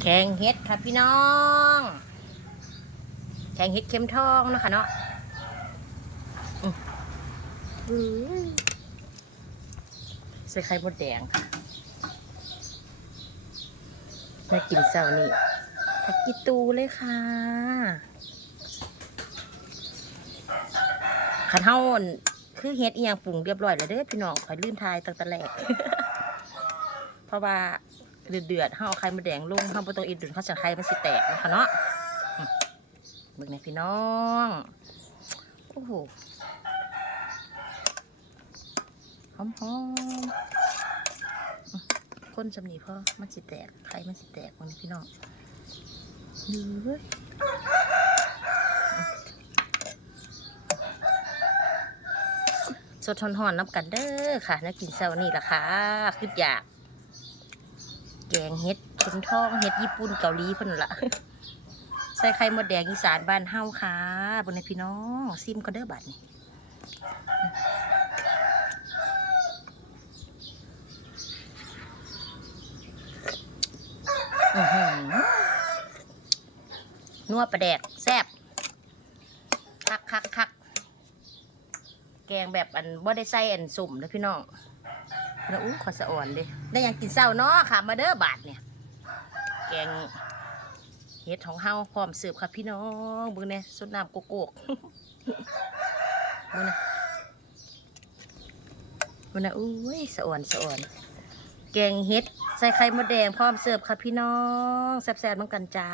แกงเห็ดค่ะพี่น้อง แกงเห็ดเข็มทองนะคะเนาะใส่ไข่มดแดงค่ะมากินเสาร์นี่ผักกีตูเลยค่ะขันเฮาอั่นคือเฮ็ดอีหยังปรุงเรียบร้อยแล้วเด้อพี่น้องคอยลืมทายตั้งแต่แรก เพราะว่า เดือดเดือดๆเฮาเอาไข่มดแดงลงเฮาบ่ต้องอีดุนเขาจะไข่มันสิแตกนะคะเนาะอืมเบิ่งในพี่น้องโอ้โหหอมหอมๆอืมคนสำนีพ่อมันสิแตกไข่มันสิแตกวันนี้พี่น้องเฮ้ยสดทอนหอนๆน้ำกันเด้อค่ะน่ากินเช้านี่ล่ะค่ะคืออยาก แกงเห็ดเข็มทองเห็ดญี่ปุ่นเกาหลีเพิ่นละใส่ไข่มดแดงอีสานบ้านเฮาค่ะบนในพี่น้องซิมก็เด้อบัดนี้อื้อหือนัวปลาแดกแซ่บคักคักคักแกงแบบอันบ่ได้ใส่อันสุ่มนะพี่น้อง แล้วอู้ขอสะอ่อนเลยได้ยังกินเศร้าเนาะค่ะ มาเด้อบาทเนี่ย แกงเห็ดของเฮาพร้อมเสิร์ฟค่ะพี่น้องเบิ่งเนี่ยสดน้ำโกโก้เบิ่งนะเบิ่งนะอุ้ยสะอ่อนสะอ่อน แกงเห็ดใส่ไข่มดแดงพร้อมเสิร์ฟค่ะพี่น้องแซ่บๆเหมือนกันจ้า